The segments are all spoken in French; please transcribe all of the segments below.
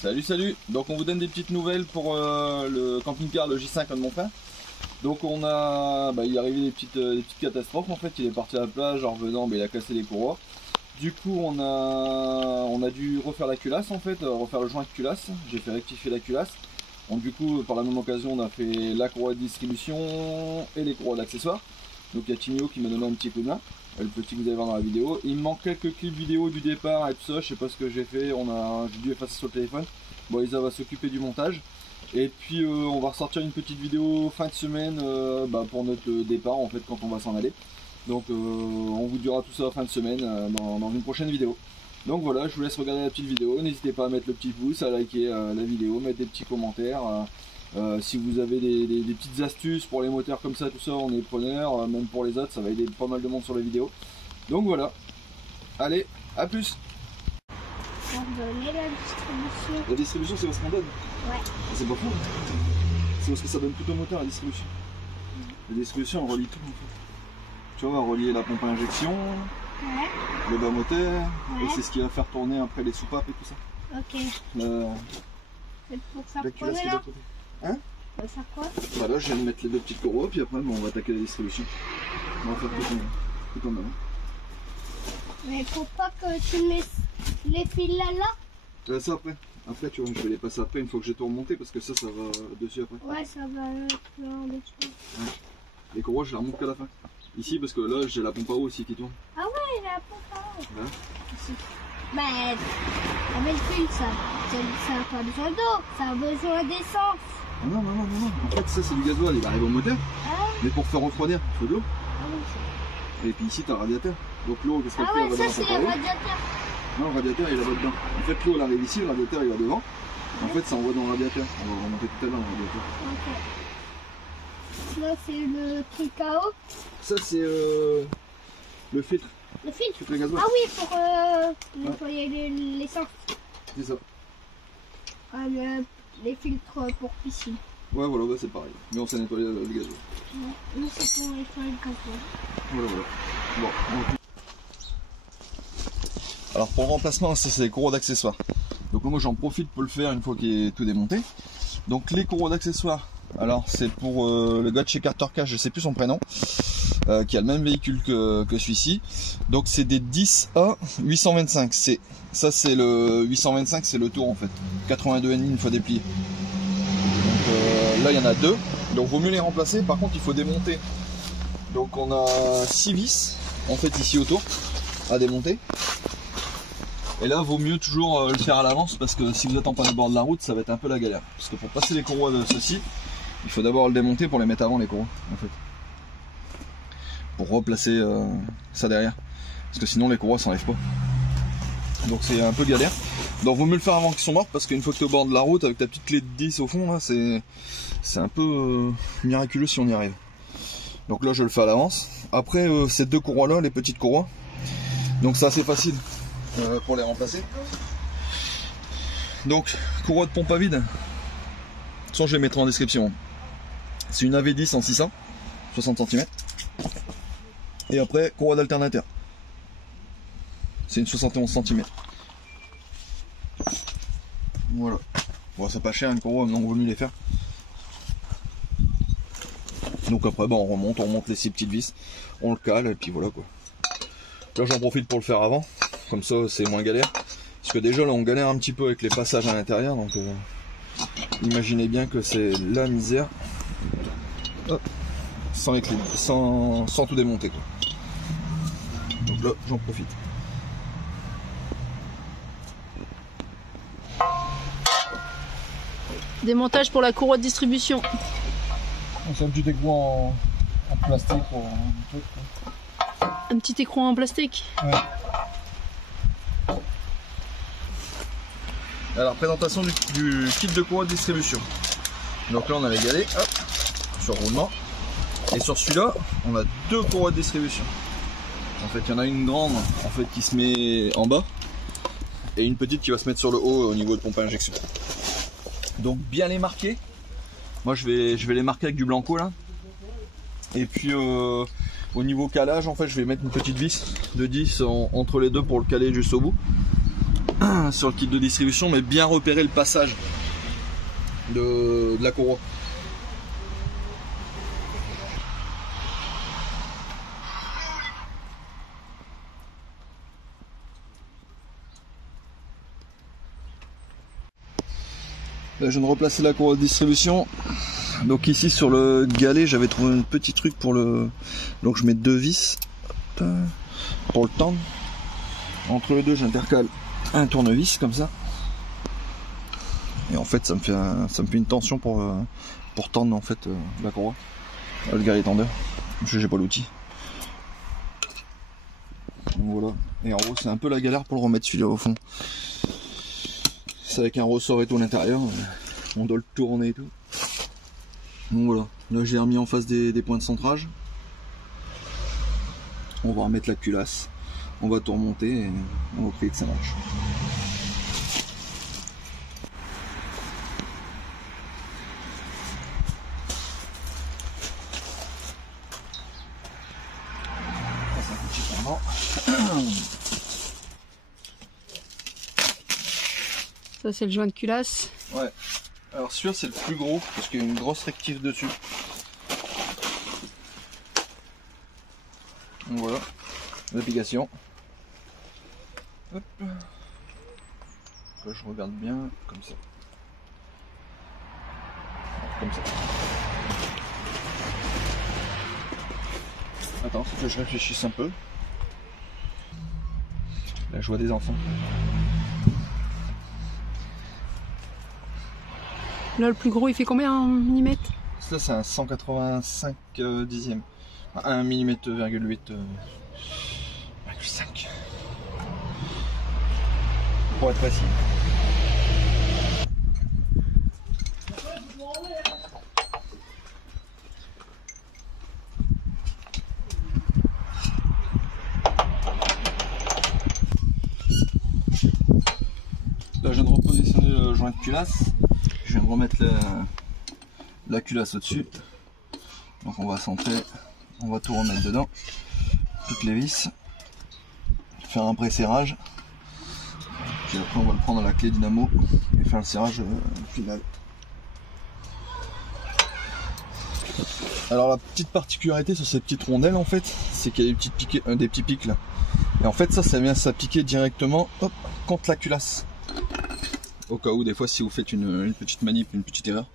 Salut. Donc on vous donne des petites nouvelles pour le camping-car, le J5 de mon frère. Donc on a, il est arrivé des petites catastrophes en fait. Il est parti à la plage, en revenant, il a cassé les courroies. Du coup on a dû refaire la culasse en fait, refaire le joint de culasse. J'ai fait rectifier la culasse. Donc du coup par la même occasion on a fait la courroie de distribution et les courroies d'accessoires. Donc il y a Timio qui m'a donné un petit coup de main, le petit que vous allez voir dans la vidéo. Il me manque quelques clips vidéo du départ et tout ça, je sais pas ce que j'ai fait, j'ai dû effacer sur le téléphone. Bon, Isa va s'occuper du montage. Et puis on va ressortir une petite vidéo fin de semaine pour notre départ en fait quand on va s'en aller. Donc on vous dira tout ça fin de semaine dans une prochaine vidéo. Donc voilà, je vous laisse regarder la petite vidéo. N'hésitez pas à mettre le petit pouce, à liker la vidéo, mettre des petits commentaires. Si vous avez des petites astuces pour les moteurs comme ça, tout ça, on est preneur. Même pour les autres, ça va aider pas mal de monde sur la vidéo. Donc voilà. Allez, à plus. On donnait la distribution. La distribution, c'est parce qu'on donne. Ouais. C'est pas faux. C'est parce que ça donne tout au moteur, la distribution. La distribution, elle relie tout en fait. Tu vois, relier la pompe à injection, le bas moteur, et c'est ce qui va faire tourner après les soupapes et tout ça. Ok. C'est pour ça là, qu'on est là. Hein? Ça va faire quoi? Voilà, je viens de mettre les deux petites courroies, puis après on va attaquer la distribution. On va faire tout en avant. Mais faut pas que tu mets les fils là. Ça après. Après tu vois, je vais les passer après une fois que j'ai tout remonté parce que ça va dessus après. Ouais, ça va en dessous. Ouais. Les courroies je les remonte qu'à la fin. Ici parce que là j'ai la pompe à eau aussi qui tourne. Ah ouais, la pompe à eau. Ouais. Ici. Avec le fil ça n'a pas besoin d'eau, ça a besoin d'essence. Ah non. En fait ça c'est du gasoil, il arrive au moteur. Ah. Mais pour faire refroidir, il faut de l'eau. Ah oui. Et puis ici tu as le radiateur. Donc l'eau, qu'est-ce qu'elle fait? Ah ouais, ça c'est le radiateur. Non, le radiateur il est là-bas dedans. En fait l'eau elle arrive ici, le radiateur il va devant. En fait ça envoie dans le radiateur. On va remonter tout à l'heure le radiateur. Ok. Là c'est le truc à eau. Ça c'est le filtre. Le filtre? Filtre gasoil. Ah oui, pour nettoyer l'essence. C'est ça. Ah, les filtres pour piscine. Ouais voilà, c'est pareil. Mais on sait nettoyer le gasoil. Ouais. Nous c'est pour nettoyer le gasoil. Voilà. Bon. Alors pour le remplacement, c'est les courroies d'accessoires. Donc moi j'en profite pour le faire une fois qu'il est tout démonté. Donc les courroies d'accessoires, alors c'est pour le gars de chez Carter Cash, je sais plus son prénom, qui a le même véhicule que celui-ci. Donc c'est des 10A 825. Ça c'est le 825, c'est le tour en fait. 82,5 une fois déplié. Donc là il y en a deux. Donc vaut mieux les remplacer. Par contre il faut démonter. Donc on a 6 vis en fait ici autour à démonter. Et là vaut mieux toujours le faire à l'avance parce que si vous êtes en panne au bord de la route ça va être un peu la galère. Parce que pour passer les courroies de ceci, il faut d'abord le démonter pour les mettre avant les courroies en fait. Pour replacer ça derrière. Parce que sinon les courroies s'enlèvent pas. Donc c'est un peu galère. Donc vaut mieux le faire avant qu'ils sont morts parce qu'une fois que tu es au bord de la route avec ta petite clé de 10 au fond là, c'est un peu miraculeux si on y arrive. Donc là je le fais à l'avance. Après ces deux courroies là, les petites courroies, donc c'est assez facile pour les remplacer. Donc courroie de pompe à vide, ça je les mettrai en description. C'est une AV10 en 600, 60 cm. Et après courroie d'alternateur, c'est une 71 cm. Voilà. Bon c'est pas cher une courroie, donc vaut mieux les faire. Donc après on remonte les 6 petites vis, on le cale et puis voilà quoi. Là j'en profite pour le faire avant, comme ça c'est moins galère. Parce que déjà là on galère un petit peu avec les passages à l'intérieur, donc imaginez bien que c'est la misère. Hop, sans les clés, sans tout démonter quoi. Donc là j'en profite. Démontage pour la courroie de distribution. C'est un petit écrou en plastique pour un petit écran en plastique. Ouais. Alors présentation du kit de courroie de distribution. Donc là on a les galets, hop, sur roulement. Et sur celui-là, on a deux courroies de distribution. En fait, il y en a une grande en fait qui se met en bas et une petite qui va se mettre sur le haut au niveau de pompe à injection. Donc bien les marquer. Moi je vais les marquer avec du blanco là. Et puis au niveau calage en fait je vais mettre une petite vis de 10 entre les deux pour le caler juste au bout. sur le kit de distribution, mais bien repérer le passage de la courroie. Là, je viens de replacer la courroie de distribution. Donc ici sur le galet, j'avais trouvé un petit truc pour le... Donc je mets 2 vis pour le tendre. Entre les deux, j'intercale un tournevis comme ça. Et en fait, ça me fait une tension pour tendre en fait la courroie. Le galet tendeur. J'ai pas l'outil. Voilà. Et en gros, c'est un peu la galère pour le remettre celui-là au fond. C'est avec un ressort et tout à l'intérieur. On doit le tourner et tout. Donc voilà. Là, j'ai remis en face des points de centrage. On va remettre la culasse. On va tout remonter et on va prier que ça marche. Ça c'est le joint de culasse. Ouais. Alors celui-là c'est le plus gros parce qu'il y a une grosse rective dessus. Donc voilà. L'application. Hop. Là, je regarde bien comme ça. Comme ça. Attends, faut que je réfléchisse un peu. La joie des enfants. Là le plus gros il fait combien en millimètres? Là c'est un 185 dixième. 1 mm,8 5 pour être précis. Là je viens de repositionner le joint de culasse. Je viens de remettre la culasse au-dessus. Donc on va centrer, on va tout remettre dedans, toutes les vis, faire un pré-serrage, puis après on va le prendre à la clé dynamo et faire le serrage final. Alors la petite particularité sur ces petites rondelles en fait, c'est qu'il y a des petits pics là. Et en fait ça vient s'appliquer directement hop, contre la culasse. Au cas où des fois si vous faites une petite manip, une petite erreur.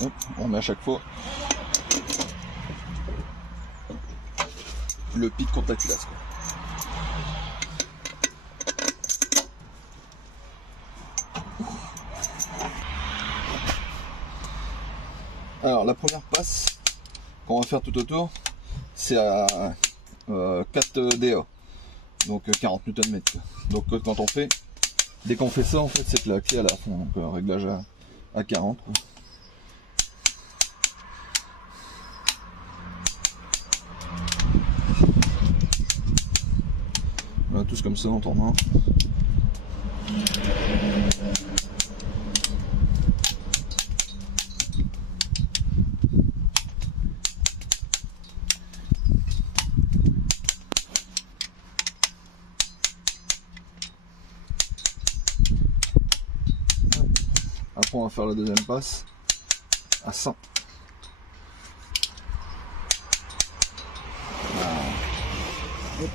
Hop, on met à chaque fois le pic contre la culasse, quoi. Alors la première passe qu'on va faire tout autour, c'est à 4 DA, donc 40 Nm. Donc quand on fait, dès qu'on fait ça, en fait c'est que la clé à la fond, donc réglage à 40. Quoi. Voilà, tous comme ça en tournant. Après on va faire la deuxième passe à 100. Hop,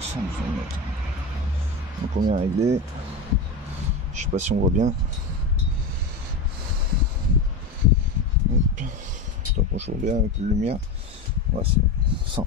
100 mm. Donc on vient régler. Je sais pas si on voit bien. Hop. Tant qu'on chauffe bien avec la lumière. Voilà, c'est 100.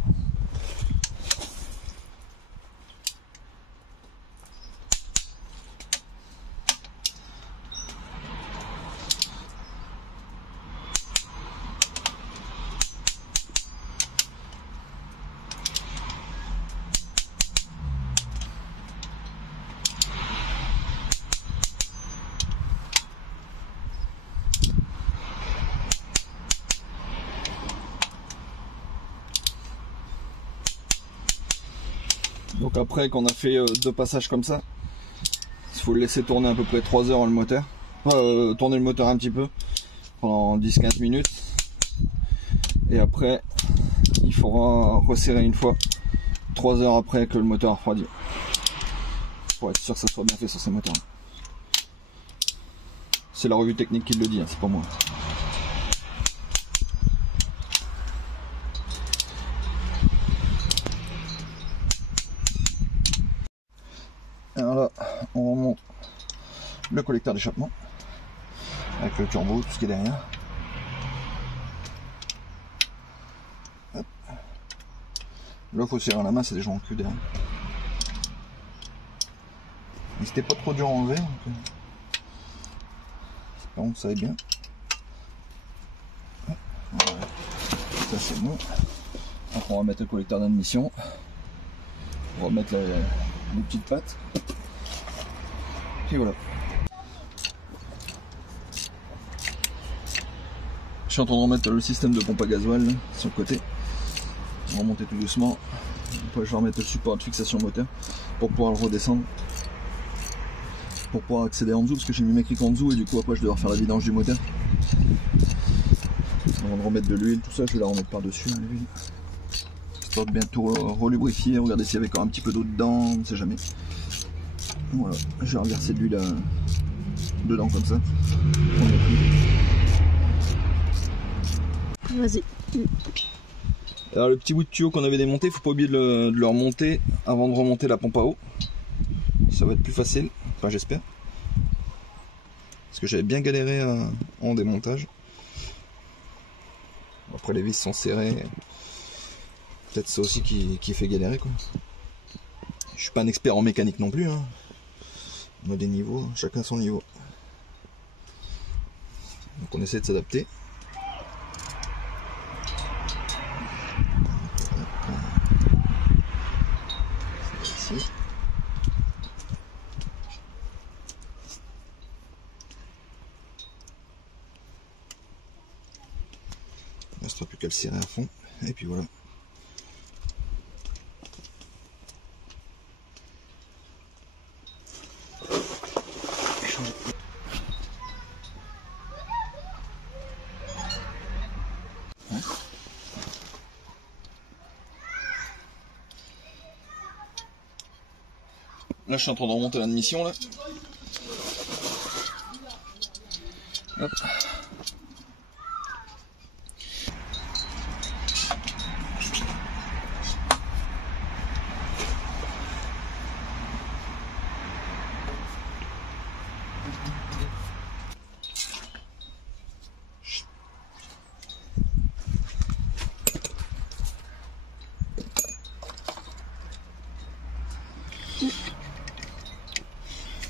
Donc après qu'on a fait 2 passages comme ça, il faut le laisser tourner à peu près 3 heures le moteur. Tourner le moteur un petit peu pendant 10-15 minutes. Et après, il faudra resserrer une fois 3 heures après que le moteur a refroidi. Pour être sûr que ça soit bien fait sur ces moteurs. C'est la revue technique qui le dit, hein, c'est pas moi. Alors là, on remonte le collecteur d'échappement avec le turbo, tout ce qui est derrière. Hop. Là, il faut serrer à la main, c'est déjà en cul derrière. Mais c'était pas trop dur à enlever. Espérons que ça aille bien. Voilà. Ça c'est bon. Après on va mettre le collecteur d'admission. On va mettre les petites pattes. Et voilà. Je suis en train de remettre le système de pompe à gasoil là, sur le côté. On va remonter tout doucement. Après je vais remettre le support de fixation moteur pour pouvoir le redescendre. Pour pouvoir accéder en dessous, parce que j'ai mis mes clics en dessous et du coup après je vais devoir faire la vidange du moteur. Avant de remettre de l'huile, tout ça, je vais la remettre par dessus hein, l'huile. Histoire de bien tout relubrifier, regardez s'il y avait encore un petit peu d'eau dedans, on ne sait jamais. Voilà, je vais reverser de l'huile dedans comme ça. Vas-y. Alors le petit bout de tuyau qu'on avait démonté, faut pas oublier de le remonter avant de remonter la pompe à eau. Ça va être plus facile, enfin j'espère. Parce que j'avais bien galéré en démontage. Après les vis sont serrées. Peut-être ça aussi qui fait galérer quoi. Je suis pas un expert en mécanique non plus. Hein. On a des niveaux, chacun son niveau. Donc on essaie de s'adapter. Ici. Il ne restera plus qu'à le serrer à fond. Et puis voilà. Là, je suis en train de remonter l'admission là. Hop.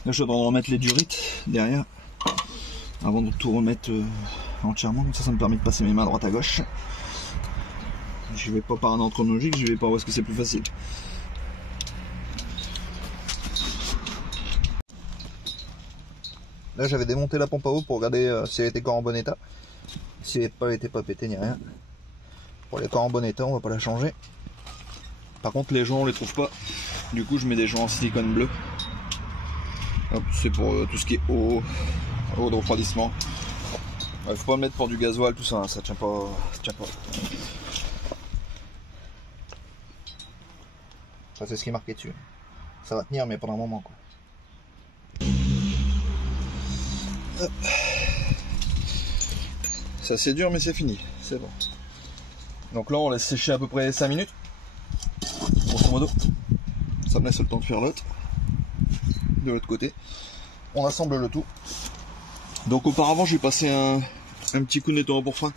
Là, je suis en train de remettre les durites derrière avant de tout remettre entièrement. Comme ça, ça me permet de passer mes mains à droite à gauche. Je vais pas par un ordre chronologique, je vais pas voir ce que c'est plus facile. Là, j'avais démonté la pompe à eau pour regarder si elle était encore en bon état. Si elle n'était pas pétée ni rien. Pour les corps en bon état, on va pas la changer. Par contre, les joints, on les trouve pas. Du coup, je mets des joints en silicone bleu. C'est pour tout ce qui est eau de refroidissement. Ouais, faut pas le mettre pour du gasoil, tout ça, hein, ça tient pas. Ça c'est ce qui est marqué dessus. Ça va tenir mais pendant un moment quoi. Hop. C'est assez dur mais c'est fini, c'est bon. Donc là on laisse sécher à peu près 5 minutes. Grosso modo. Ça me laisse le temps de faire l'autre. De l'autre côté. On assemble le tout. Donc auparavant je vais passer un petit coup de nettoyant pour frein.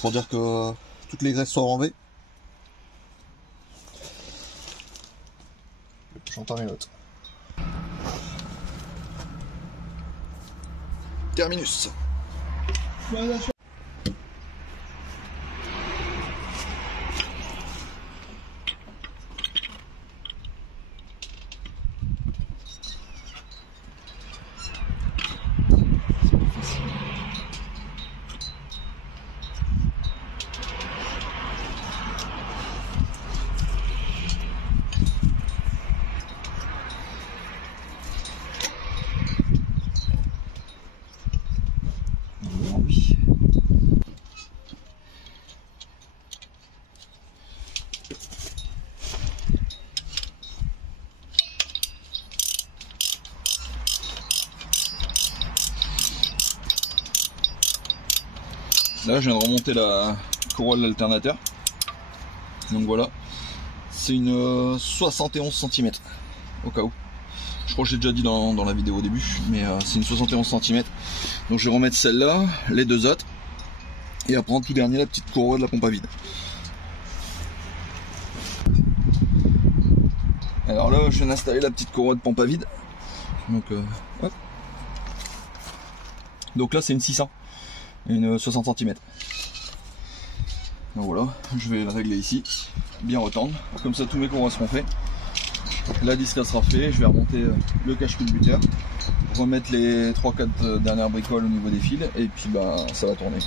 Pour dire que toutes les graisses sont enlevées. J'entends l'autre. Terminus. Là je viens de remonter la corolle de l'alternateur. Donc voilà, c'est une 71 cm au cas où. Je crois que j'ai déjà dit dans la vidéo au début, mais c'est une 71 cm. Donc je vais remettre celle-là, les deux autres, et après en tout dernier la petite courroie de la pompe à vide. Alors là je viens d'installer la petite courroie de pompe à vide. Donc, hop. Donc là c'est une 600, une 60 cm. Donc voilà, je vais le régler ici, bien retendre, comme ça tous mes courroies seront faits. La disque sera fait, je vais remonter le cache-culbuteur, remettre les 3-4 dernières bricoles au niveau des fils, et puis bah ça va tourner.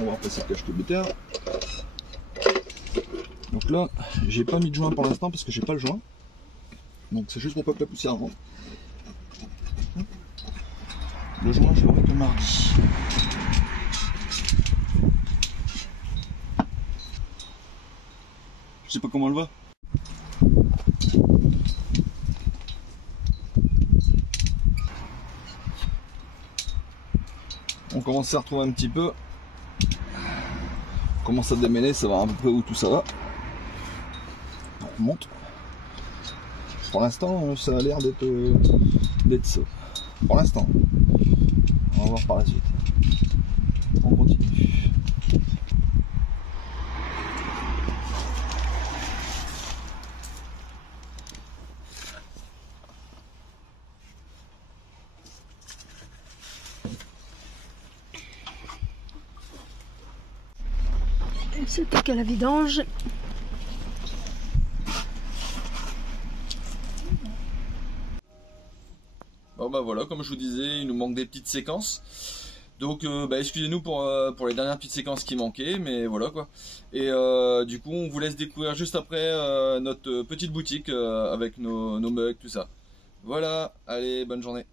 On va repasser le cache-culbuteur. Donc là, j'ai pas mis de joint pour l'instant parce que j'ai pas le joint. Donc c'est juste pour pas que la poussière rentre. Le joint, je l'aurai que mardi. Je sais pas comment elle va. On commence à retrouver un petit peu. On commence à démêler, savoir à peu près où tout ça va. On remonte. Pour l'instant, ça a l'air d'être ça. Pour l'instant. On va voir par la suite. On continue. C'était qu'à la vidange. Bon bah voilà, comme je vous disais, il nous manque des petites séquences. Donc excusez-nous pour les dernières petites séquences qui manquaient, mais voilà quoi. Et du coup on vous laisse découvrir juste après notre petite boutique avec nos mugs, tout ça. Voilà, allez, bonne journée.